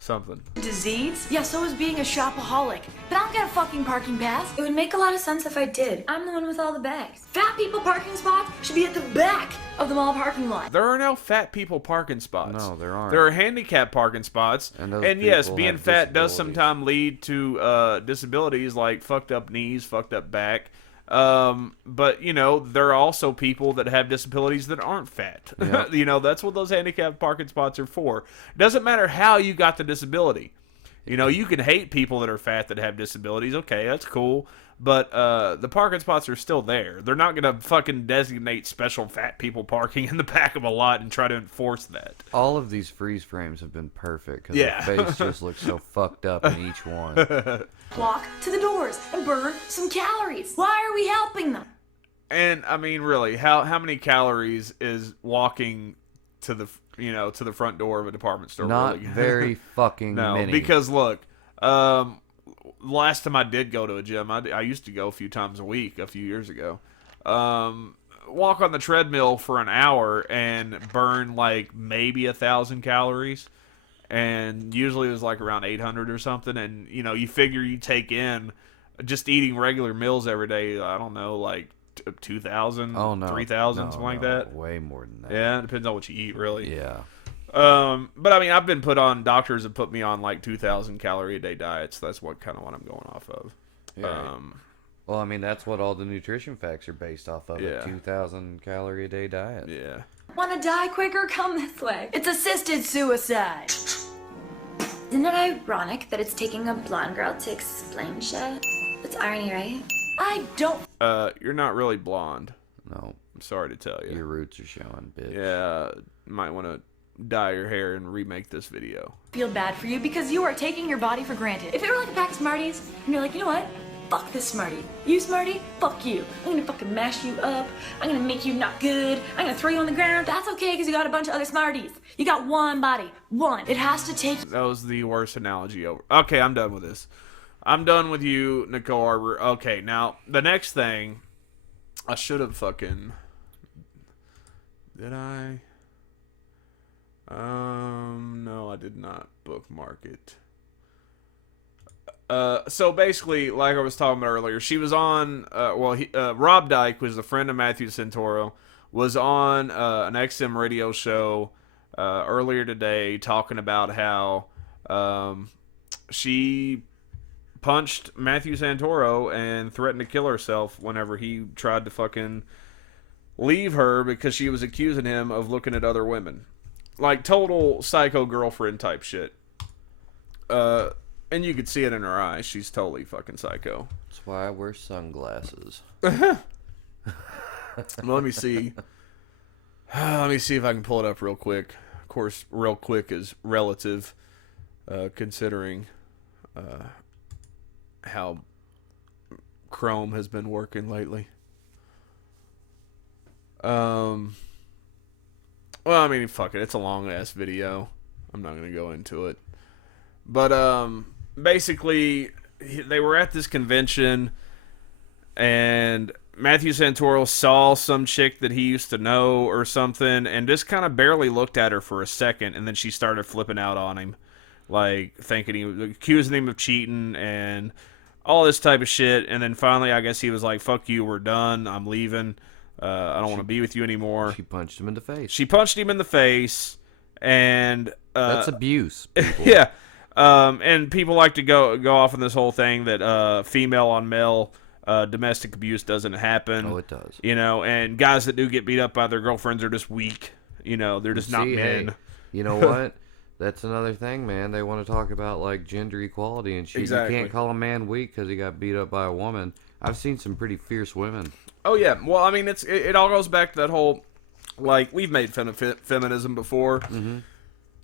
Something. disease. Yeah, so is being a shopaholic. But I don't get a fucking parking pass. It would make a lot of sense if I did. I'm the one with all the bags. Fat people parking spots should be at the back of the mall parking lot. There are no fat people parking spots. No, there aren't. There are handicat parking spots. And those yes, people being have fat does disabilities. sometimes lead to disabilities like fucked up knees, fucked up back. But, you know, there are also people that have disabilities that aren't fat. Yeah. You know, that's what those handicapped parking spots are for. Doesn't matter how you got the disability. You know, you can hate people that are fat that have disabilities. Okay, that's cool. But the parking spots are still there. They're not going to fucking designate special fat people parking in the back of a lot and try to enforce that. All of these freeze frames have been perfect because Yeah. the face just looks so fucked up in each one. Walk to the doors and burn some calories. Why are we helping them? And I mean, really, how many calories is walking to the to the front door of a department store? Not really? very fucking No, many. because look, last time I did go to a gym, I used to go a few times a week a few years ago. Walk on the treadmill for an hour and burn like maybe 1,000 calories. And usually it was like around 800 or something. And, you know, you figure you take in just eating regular meals every day, I don't know, like 2,000, Oh no, 3,000, no, something like no, that. way more than that. Yeah, it depends on what you eat, really. Yeah. But I mean, I've been put on. Doctors have put me on like 2,000 calorie a day diets. That's what I'm going off of. Yeah. Well, I mean, that's what all the nutrition facts are based off of. Yeah. A 2,000 calorie a day diet. Yeah. Wanna die quicker? Come this way. It's assisted suicide. Isn't it ironic that it's taking a blonde girl to explain shit? It's irony, right? I don't You're not really blonde. No, I'm sorry to tell you. your roots are showing, bitch. Yeah, might want to dye your hair and remake this video. feel bad for you because you are taking your body for granted. If it were like a pack of Smarties, and you're like, you know what? Fuck this Smartie. You Smartie? Fuck you. I'm gonna fucking mash you up. I'm gonna make you not good. I'm gonna throw you on the ground. That's okay because you got a bunch of other Smarties. You got one body. One. It has to take... That was the worst analogy ever. Okay, I'm done with this. I'm done with you, Nicole Arbour. Okay, now, the next thing... I should have fucking... Did I? No, I did not bookmark it. So basically, like I was talking about earlier, she was on, Rob Dyke was a friend of Matthew Santoro, was on an XM radio show earlier today talking about how she punched Matthew Santoro and threatened to kill herself whenever he tried to fucking leave her because she was accusing him of looking at other women. Like, total psycho girlfriend type shit. And you could see it in her eyes. She's totally fucking psycho. That's why I wear sunglasses. Well, let me see. Let me see if I can pull it up real quick. Of course, real quick is relative, considering how Chrome has been working lately. Well, I mean, fuck it. It's a long ass video. I'm not gonna go into it. But basically, they were at this convention, and Matthew Santoro saw some chick that he used to know or something, and just kind of barely looked at her for a second, and then she started flipping out on him, like thinking he was accusing him of cheating and all this type of shit. And then finally, I guess he was like, "Fuck you, we're done. I'm leaving. I don't want to be with you anymore." She punched him in the face. She punched him in the face, and That's abuse. People. yeah. And people like to go off on this whole thing that female on male domestic abuse doesn't happen. Oh, it does. You know, and guys that do get beat up by their girlfriends are just weak. You know, they're just not men. Hey, you know what? That's another thing, man. They want to talk about like gender equality and shit. Exactly. You can't call a man weak because he got beat up by a woman. I've seen some pretty fierce women. Oh yeah. Well, I mean, it all goes back to that whole, like, we've made fun of feminism before. Mm-hmm.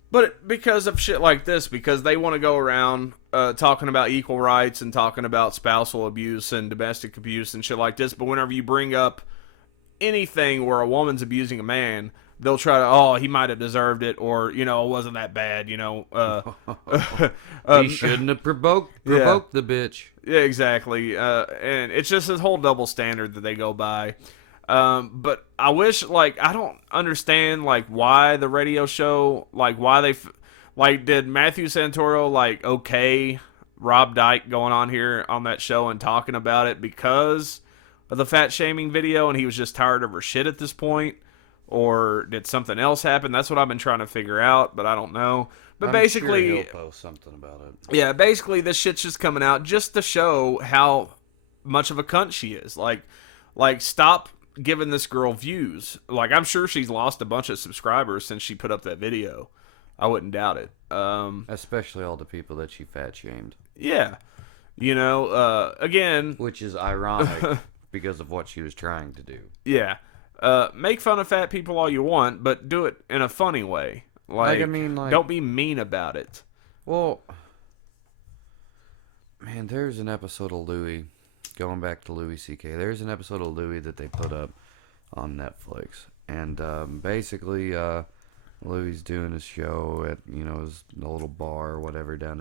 But because of shit like this, because they want to go around talking about equal rights and talking about spousal abuse and domestic abuse and shit like this, but whenever you bring up anything where a woman's abusing a man, they'll try to, oh, he might have deserved it, or, you know, it wasn't that bad, you know. He shouldn't have provoked the bitch. Yeah, exactly. And it's just this whole double standard that they go by. But I wish, like, I don't understand, like, why the radio show, like, why they, like, did Matthew Santoro, like, okay Rob Dyke going on here on that show and talking about it because of the fat shaming video and he was just tired of her shit at this point? Or did something else happen? That's what I've been trying to figure out, but I don't know. But I'm basically, sure he'll post something about it. Yeah, basically this shit's just coming out just to show how much of a cunt she is. Like stop giving this girl views. Like, I'm sure she's lost a bunch of subscribers since she put up that video. I wouldn't doubt it. Especially all the people that she fat shamed. Yeah. You know, again... Which is ironic because of what she was trying to do. Yeah. Make fun of fat people all you want, but do it in a funny way. Like, I mean, don't be mean about it. Well, man, there's an episode of Louis, going back to Louis C.K., there's an episode of Louis that they put up on Netflix. And basically, Louis doing his show at, you know, his little bar or whatever down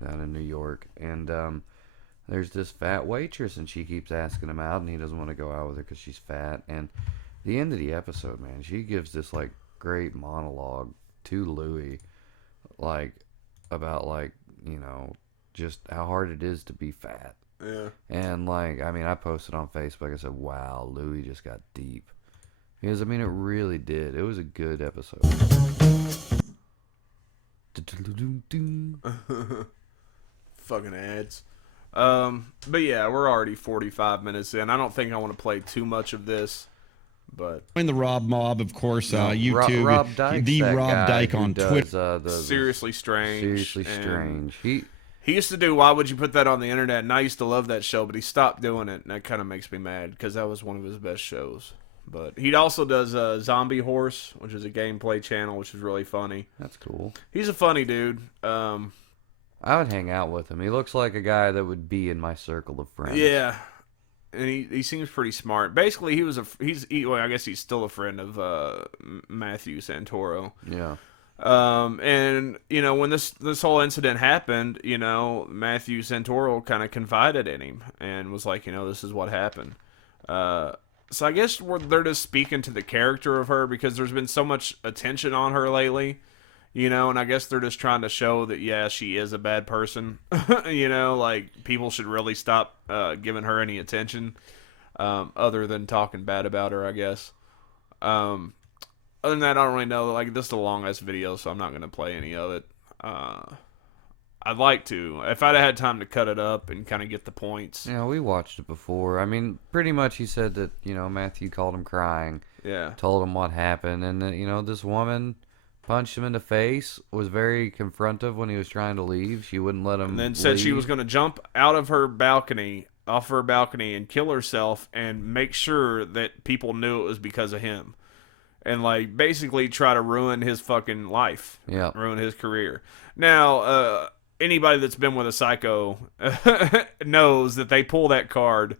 in New York. And there's this fat waitress, and she keeps asking him out, and he doesn't want to go out with her because she's fat. And the end of the episode, man, she gives this, like, great monologue to Louis, like, about, like, you know, just how hard it is to be fat. Yeah. And, like, I mean, I posted on Facebook. I said, wow, Louis just got deep. Because, I mean, it really did. It was a good episode. Fucking ads. But yeah, we're already 45 minutes in. I don't think I want to play too much of this, but Join the Rob Mob, of course. YouTube, Rob Dyke's the that Rob guy Dyke who on does, Twitter. Seriously Strange. Seriously and Strange. He used to do Why Would You Put That on the Internet, and I used to love that show, but he stopped doing it, and that kind of makes me mad because that was one of his best shows. But he also does Zombie Horse, which is a gameplay channel, which is really funny. That's cool. He's a funny dude. I would hang out with him. He looks like a guy that would be in my circle of friends. Yeah, and he seems pretty smart. Basically, well, I guess he's still a friend of Matthew Santoro. Yeah. And you know, when this whole incident happened, you know, Matthew Santoro kind of confided in him and was like, you know, this is what happened. So I guess they're just speaking to the character of her because there's been so much attention on her lately, you know, and I guess they're just trying to show that, yeah, she is a bad person. You know, like, people should really stop giving her any attention other than talking bad about her, I guess. Other than that, I don't really know. Like, this is a long-ass video, so I'm not going to play any of it. I'd like to. If I'd had time to cut it up and kind of get the points. Yeah, we watched it before. I mean, pretty much he said that, you know, Matthew called him crying. Yeah. Told him what happened. And, you know, this woman punched him in the face, was very confrontive when he was trying to leave. She wouldn't let him And then said she leave. was going to jump out of her balcony, off her balcony, and kill herself and make sure that people knew it was because of him. And, like, basically try to ruin his fucking life. Yeah. Ruin his career. Now, anybody that's been with a psycho knows that they pull that card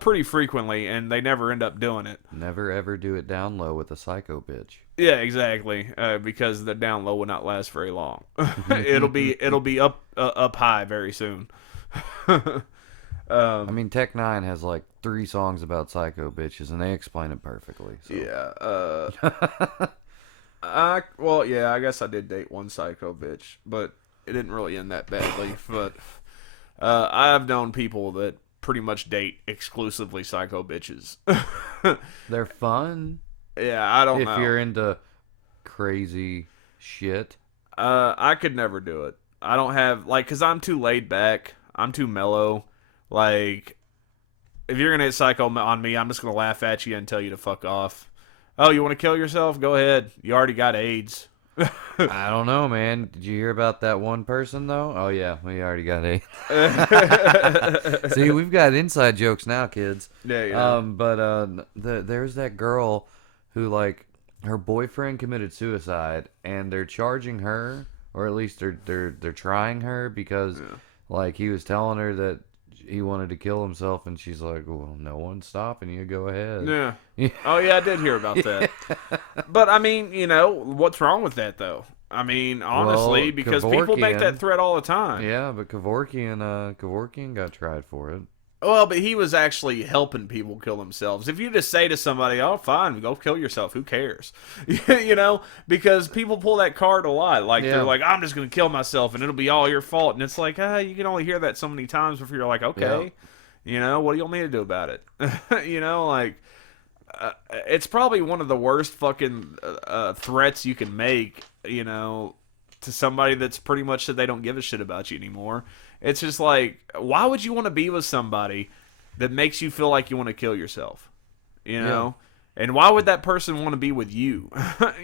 pretty frequently, and they never end up doing it. Never ever do it down low with a psycho bitch. Yeah, exactly. Because the down low will not last very long. it'll be up high very soon. I mean, Tech Nine has like 3 songs about psycho bitches, and they explain it perfectly. So. Yeah. I guess I did date one psycho bitch, but it didn't really end that badly. But I've known people that pretty much date exclusively psycho bitches. They're fun. Yeah, I don't know. If you're into crazy shit. I could never do it. I don't have, like, because I'm too laid back. I'm too mellow. Like, if you're going to hit psycho on me, I'm just going to laugh at you and tell you to fuck off. Oh, you want to kill yourself? Go ahead. You already got AIDS. I don't know, man. Did you hear about that one person, though? Oh, yeah. We already got AIDS. See, we've got inside jokes now, kids. Yeah, yeah. There's that girl who, like, her boyfriend committed suicide, and they're charging her, or at least they're trying her because, like, he was telling her that he wanted to kill himself, and she's like, well, no one's stopping you. Go ahead. Yeah. Oh, yeah, I did hear about that. But, I mean, you know, what's wrong with that, though? I mean, honestly, Well, because people make Kevorkian- that threat all the time. Yeah, but Kevorkian got tried for it. Well, but he was actually helping people kill themselves. If you just say to somebody, oh, fine, go kill yourself, who cares? You know? Because people pull that card a lot. Like, Yeah. they're like, I'm just going to kill myself, and it'll be all your fault. And it's like, you can only hear that so many times before you're like, okay, you know, what do you want me to do about it? You know, like, it's probably one of the worst fucking threats you can make, you know, to somebody that's pretty much said they don't give a shit about you anymore. It's just like, why would you want to be with somebody that makes you feel like you want to kill yourself? You know? Yeah. And why would that person want to be with you?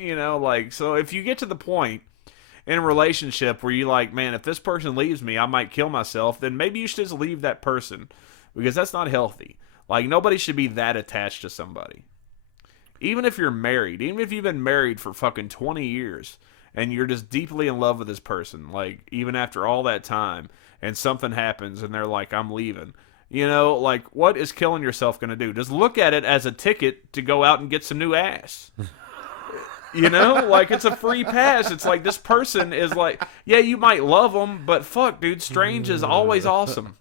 You know, like, so if you get to the point in a relationship where you're like, man, if this person leaves me, I might kill myself, then maybe you should just leave that person. Because that's not healthy. Like, nobody should be that attached to somebody. Even if you're married, even if you've been married for fucking 20 years, and you're just deeply in love with this person, like, even after all that time, and something happens, and they're like, I'm leaving. You know, like, what is killing yourself going to do? Just look at it as a ticket to go out and get some new ass. You know? Like, it's a free pass. It's like, this person is like, yeah, you might love them, but fuck, dude, Strange is always awesome.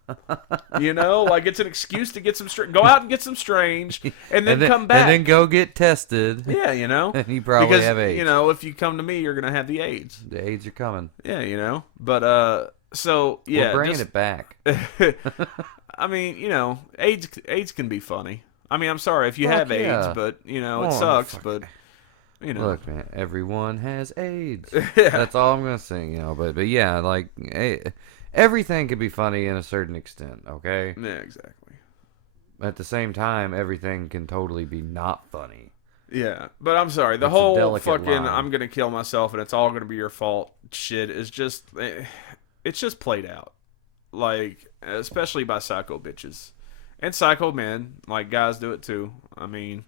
You know? Like, it's an excuse to get some Strange. Go out and get some Strange, and then come back. And then go get tested. Yeah, you know? And you probably have AIDS. You know, if you come to me, you're going to have the AIDS. The AIDS are coming. Yeah, you know? But, So yeah, we're bringing it back. I mean, AIDS can be funny. I mean, I'm sorry if you have AIDS, but it sucks. But look, man, everyone has AIDS. Yeah. That's all I'm gonna say. But yeah, like everything can be funny in a certain extent. Okay. Yeah, exactly. At the same time, everything can totally be not funny. Yeah, but I'm sorry. The It's a whole delicate fucking line. I'm gonna kill myself and it's all gonna be your fault shit is just it's just played out, like especially by psycho bitches and psycho men. Like guys do it too. I mean,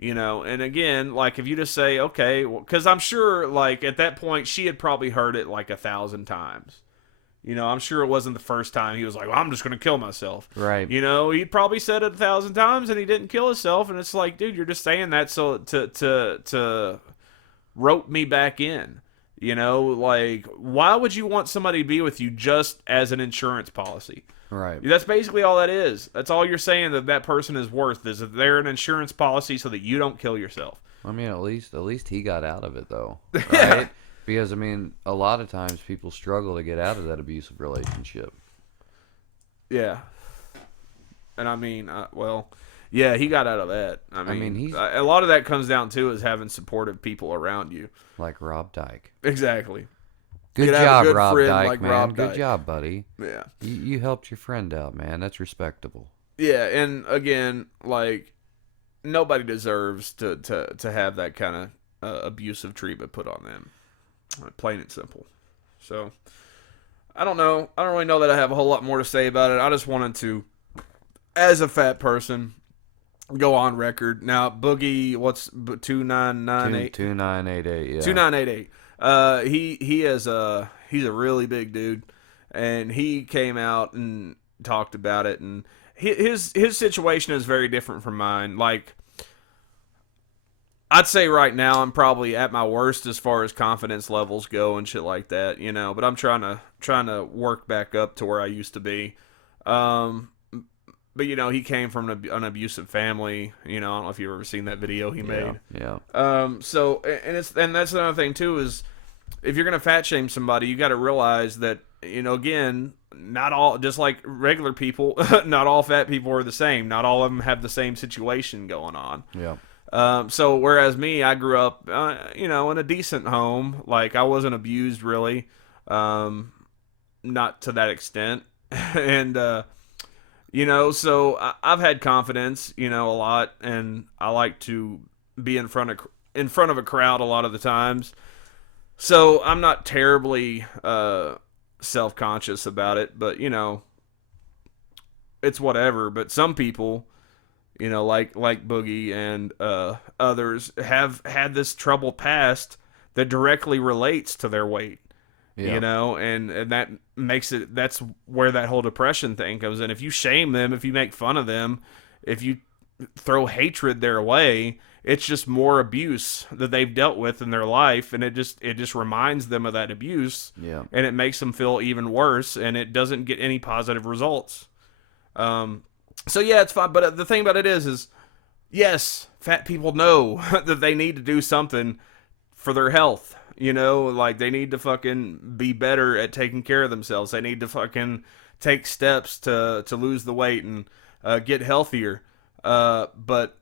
and again, like if you just say okay, because I'm sure like at that point she had probably heard it like 1,000 times. I'm sure it wasn't the first time he was like, well, I'm just going to kill myself. Right. He probably said it 1,000 times and he didn't kill himself. And it's like, dude, you're just saying that so to rope me back in. Like, why would you want somebody to be with you just as an insurance policy? Right. That's basically all that is. That's all you're saying that person is worth is that they're an insurance policy so that you don't kill yourself. I mean, at least he got out of it, though. Right? Yeah. Because, I mean, a lot of times people struggle to get out of that abusive relationship. Yeah. And I mean, yeah, he got out of that. I mean he's... a lot of that comes down to is having supportive people around you. Like Rob Dyke. Exactly. Good have a job, good Rob friend Dyke, like man. Rob Good Dyke. job, buddy. Yeah. You helped your friend out, man. That's respectable. Yeah, and again, like, nobody deserves to have that kind of abusive treatment put on them. Plain and simple. So, I don't know. I don't really know that I have a whole lot more to say about it. I just wanted to, as a fat person, go on record. Now, Boogie, what's 2998? 2988, yeah. 2988. He's a really big dude, and he came out and talked about it, and his situation is very different from mine. Like, I'd say right now I'm probably at my worst as far as confidence levels go and shit like that, but I'm trying to work back up to where I used to be. But he came from an abusive family. I don't know if you've ever seen that video he made. Yeah. So and that's another thing too is if you're gonna fat shame somebody, you got to realize that again, not all, just like regular people, not all fat people are the same. Not all of them have the same situation going on. Yeah. So whereas me, I grew up, in a decent home. Like I wasn't abused really, not to that extent, and so I've had confidence, a lot, and I like to be in front of a crowd a lot of the times. So I'm not terribly self-conscious about it, but it's whatever. But some people, like Boogie and others have had this troubled past that directly relates to their weight. Yeah. And that makes it, that's where that whole depression thing comes in. If you shame them, if you make fun of them, if you throw hatred their way, it's just more abuse that they've dealt with in their life, and it just reminds them of that abuse. Yeah. And it makes them feel even worse, and it doesn't get any positive results. So yeah, it's fine, but the thing about it is yes, fat people know that they need to do something for their health. Like they need to fucking be better at taking care of themselves. They need to fucking take steps to lose the weight and get healthier. But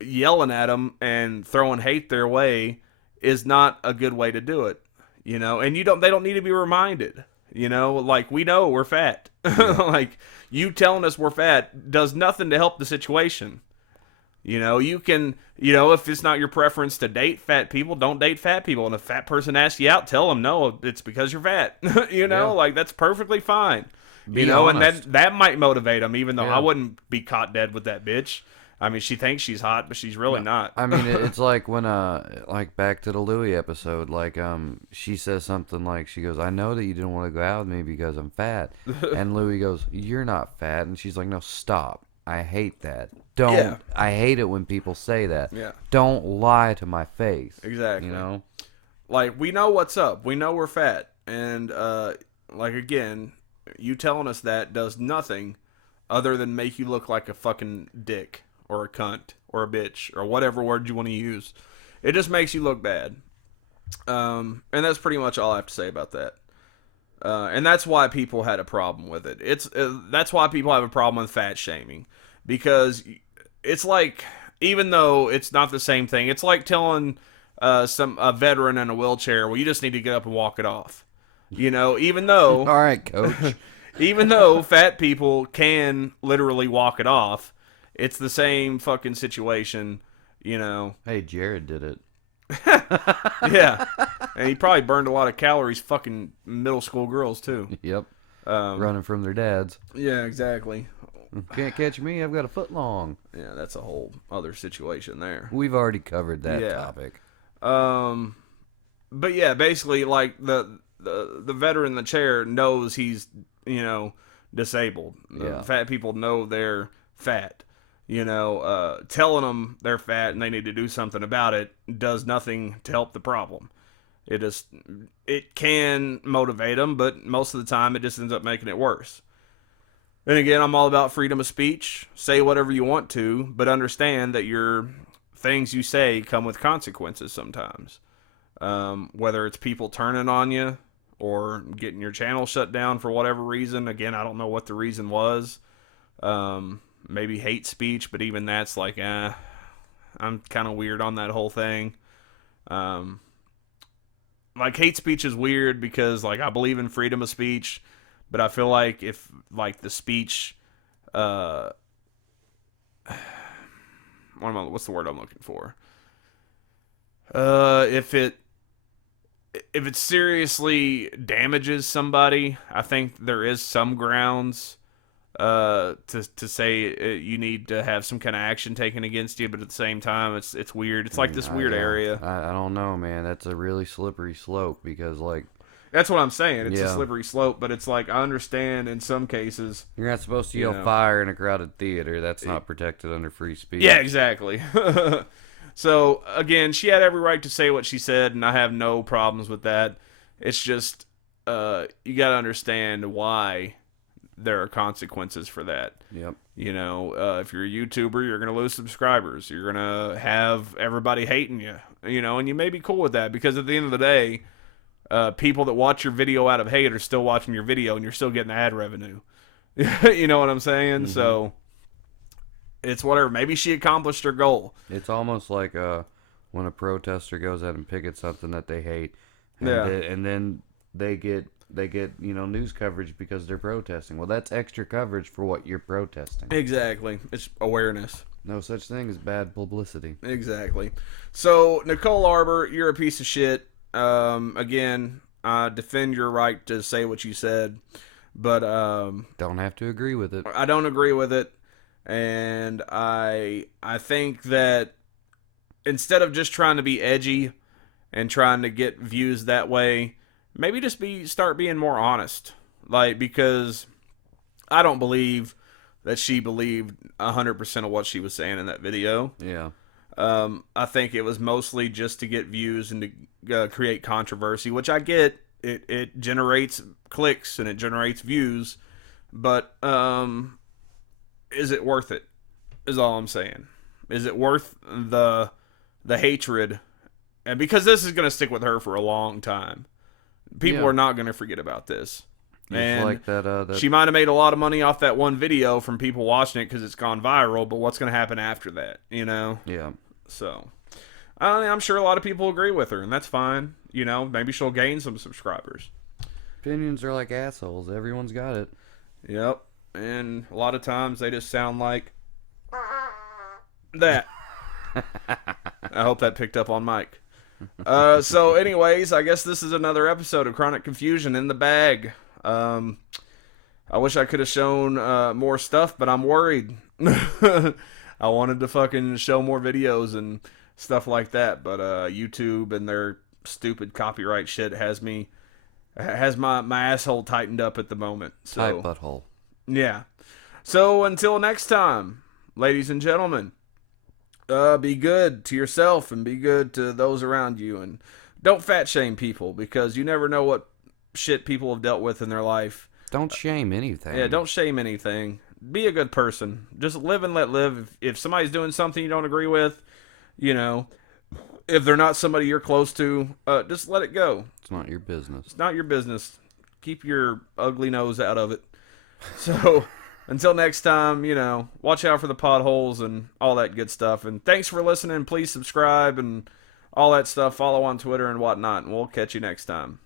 yelling at them and throwing hate their way is not a good way to do it. And they don't need to be reminded. Like we know we're fat. Like you telling us we're fat does nothing to help the situation. You can, if it's not your preference to date fat people, don't date fat people. And if a fat person asks you out, tell them, no, it's because you're fat. Like that's perfectly fine. Be and honest. that might motivate them, even though Yeah. I wouldn't be caught dead with that bitch. I mean, she thinks she's hot, but she's really not. I mean, it's like when, like back to the Louis episode, like, she says something like, she goes, I know that you didn't want to go out with me because I'm fat. And Louis goes, you're not fat. And she's like, no, stop. I hate that. Don't. Yeah. I hate it when people say that. Yeah. Don't lie to my face. Exactly. Like, we know what's up. We know we're fat. And, like, again, you telling us that does nothing other than make you look like a fucking dick or a cunt or a bitch or whatever word you want to use. It just makes you look bad. And that's pretty much all I have to say about that. And that's why people had a problem with it. That's why people have a problem with fat shaming, because it's like, even though it's not the same thing, it's like telling a veteran in a wheelchair, well, you just need to get up and walk it off. You know, even though All right, coach. even though fat people can literally walk it off, it's the same fucking situation. You know. Hey, Jared did it. Yeah, and he probably burned a lot of calories fucking middle school girls too. Yep. Running from their dads. Yeah, exactly. Can't catch me, I've got a foot long. Yeah, that's a whole other situation there. We've already covered that topic. But yeah, basically, like, the veteran in the chair knows he's, disabled. Yeah. Fat people know they're fat. Telling them they're fat and they need to do something about it does nothing to help the problem. It can motivate them, but most of the time it just ends up making it worse. And again, I'm all about freedom of speech. Say whatever you want to, but understand that your things you say come with consequences sometimes. Whether it's people turning on you or getting your channel shut down for whatever reason. Again, I don't know what the reason was. Maybe hate speech, but even that's like, I'm kind of weird on that whole thing. Like, hate speech is weird because, like, I believe in freedom of speech, but I feel like if, like, the speech, what's the word I'm looking for? If it seriously damages somebody, I think there is some grounds to say you need to have some kind of action taken against you, but at the same time, it's weird. It's like this weird area. I don't know, man. That's a really slippery slope because, like, that's what I'm saying. It's a slippery slope, but it's like, I understand in some cases. You're not supposed to yell fire in a crowded theater. That's not protected under free speech. Yeah, exactly. So, again, she had every right to say what she said, and I have no problems with that. It's just, you got to understand why there are consequences for that. Yep. If you're a YouTuber, you're going to lose subscribers. You're going to have everybody hating you, and you may be cool with that because at the end of the day, people that watch your video out of hate are still watching your video and you're still getting ad revenue. You know what I'm saying? Mm-hmm. So it's whatever. Maybe she accomplished her goal. It's almost like when a protester goes out and pickets something that they hate, and, and then they get news coverage because they're protesting. Well, that's extra coverage for what you're protesting. Exactly. It's awareness. No such thing as bad publicity. Exactly. So, Nicole Arbour, you're a piece of shit. Again, defend your right to say what you said, but don't have to agree with it. I don't agree with it, and I think that instead of just trying to be edgy and trying to get views that way, maybe just start being more honest. Like, because I don't believe that she believed 100% of what she was saying in that video. Yeah. I think it was mostly just to get views and to create controversy, which I get. It generates clicks and it generates views, but is it worth it? Is all I'm saying. Is it worth the hatred? And because this is going to stick with her for a long time. People are not going to forget about this. And like that, she might have made a lot of money off that one video from people watching it because it's gone viral, but what's going to happen after that, Yeah. So, I'm sure a lot of people agree with her, and that's fine. Maybe she'll gain some subscribers. Opinions are like assholes. Everyone's got it. Yep. And a lot of times they just sound like that. I hope that picked up on mic. So anyways, I guess this is another episode of Chronic Confusion in the bag. I wish I could have shown more stuff, but I'm worried. I wanted to fucking show more videos and stuff like that, but YouTube and their stupid copyright shit has my asshole tightened up at the moment. So, tight butthole. Yeah. So until next time, ladies and gentlemen, be good to yourself and be good to those around you, and don't fat shame people because you never know what shit people have dealt with in their life. Don't shame anything. Yeah, don't shame anything. Be a good person. Just live and let live. If somebody's doing something you don't agree with, if they're not somebody you're close to, just let it go. It's not your business. It's not your business. keep your ugly nose out of it. So until next time, watch out for the potholes and all that good stuff. And thanks for listening. Please subscribe and all that stuff. Follow on Twitter and whatnot. And we'll catch you next time.